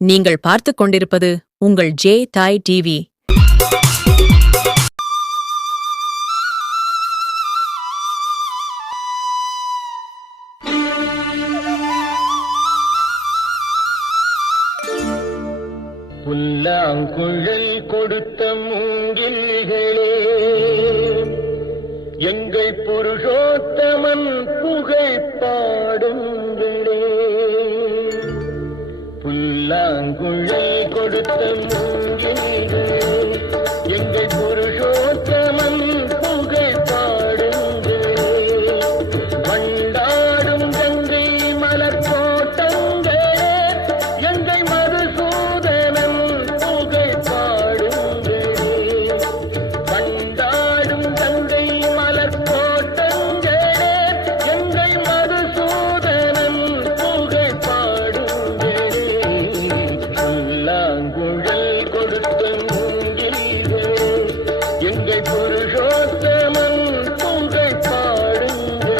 நீங்கள் பார்த்துக் கொண்டிருப்பது உங்கள் ஜே தாய் டிவி. புல்லாங்குழல் கொடுத்த மூங்கில்களே, எங்கள் புருஷோத்தமன் புகழ் பாடுங்களே. புல்லாங்குழல் கொடுத்த மூங்கில்களே, எங்கள் புருஷோத்தமன் புகழ் பாடுங்களே. வண்டாடும் கங்கை மலர் தோட்டங்களே, எங்கள் மதுசூதனன் புகழ் பாடுங்களே. வண்டாடும் கங்கை மலர் தோட்டங்களே, எங்கள் மதுசூதனன் புகழ் பாடுங்களே. புல்லாங்குழல் கொடுத்த மூங்கில்களே, எங்கள் புருஷோத்தமன் புகழ் பாடுங்களே.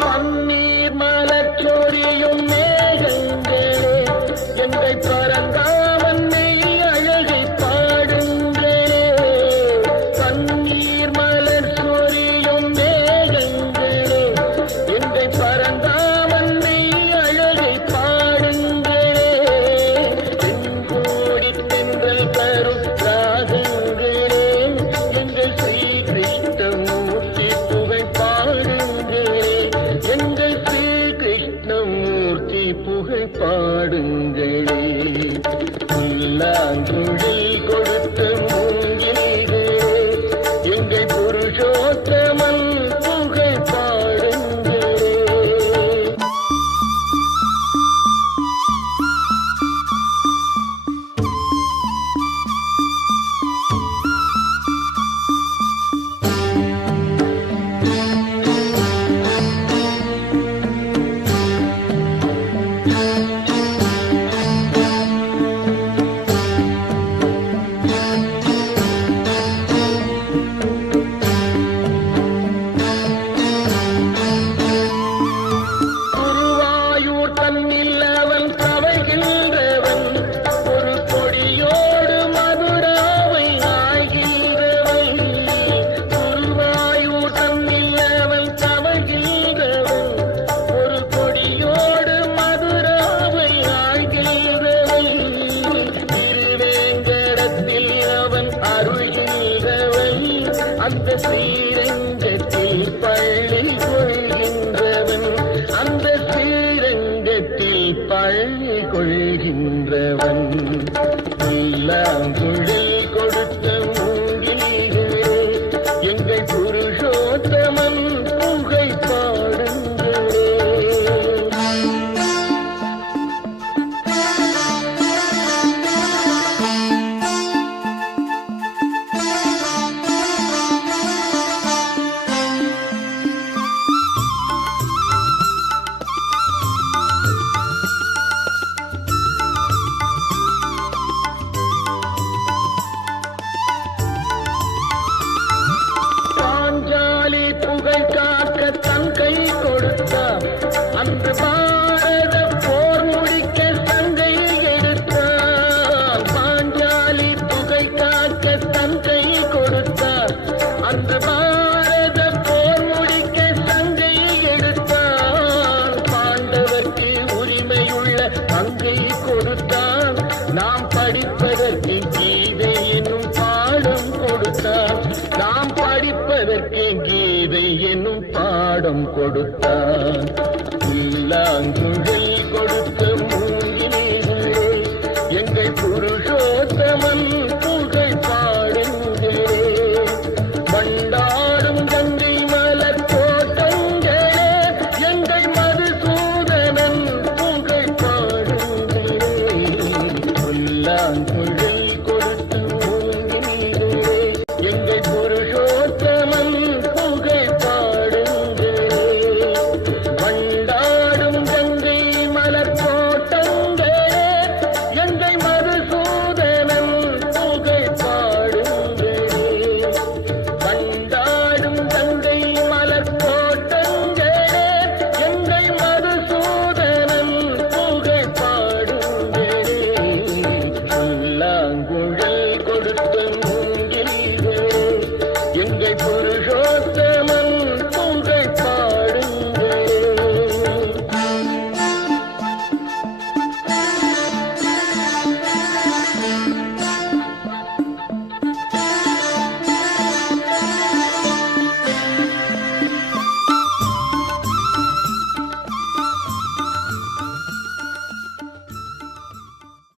பன்னீர் மலர் சொரியும் மேகங்களே, எங்கள் பரந்தாமன் மெய் அழகை பாடுங்களே. பன்னீர் மலர் சொரியும் மேகங்களே, எங்கள் பரந்தாமன் மெய் அழகை பாடுங்களே. தென்கோடி தென்றல் தரும் ராகங்களே, எங்கள் ஸ்ரீ கிருஷ்ணமூர்த்தி புகழ் பாடுங்களே. எங்கள் ஸ்ரீ கிருஷ்ணமூர்த்தி புகழ் பாடுங்களே. புல்லாங்குழல் கொடுத்த மூங்கில்களே, எங்கள் புருஷோத்தமன் புகழ் பாடுங்களே. குருவாயூர் தன்னில் அவன் தவழ்கின்றவன், ஒரு கொடியோடு மதுராவை ஆகின்றவன். குருவாயூர் தன்னில் அவன் தவழ்கின்றவன், ஒரு கொடியோடு மதுராவை ஆகின்றவன். திருவேங்கடத்தில் அவன் அருள்கின்றவன், அந்த ஸ்ரீரங்கத்தில் பள்ளி கொள்கின்றவன். அந்த ஸ்ரீரங்கத்தில் பள்ளி கொள்கின்றவன். புல்லாங்குழல் கொடுத்த மூங்கில்களே, எங்கள் புருஷோத்தமன் புகழ் பாடுங்களே. பாஞ்சாலி புகழ் காக்க தன் கை கொடுத்தார், அன்று பாரத போர் முடிக்க தங்கை எடுத்தார். பாஞ்சாலி புகழ் காக்க தன் கை கொடுத்தார், அன்று பாரத போர் முடிக்க தங்கை எடுத்தார். பாண்டவர்க்கு உரிமையுள்ள தங்கை கொடுத்தார், நாம் படிப்பதற்கு கீதை என்னும் பாடம் கொடுத்தார். நாம் படிப்பதற்கு கீதை என்னும் பாடம் கொடுத்தார். புல்லாங்குழல்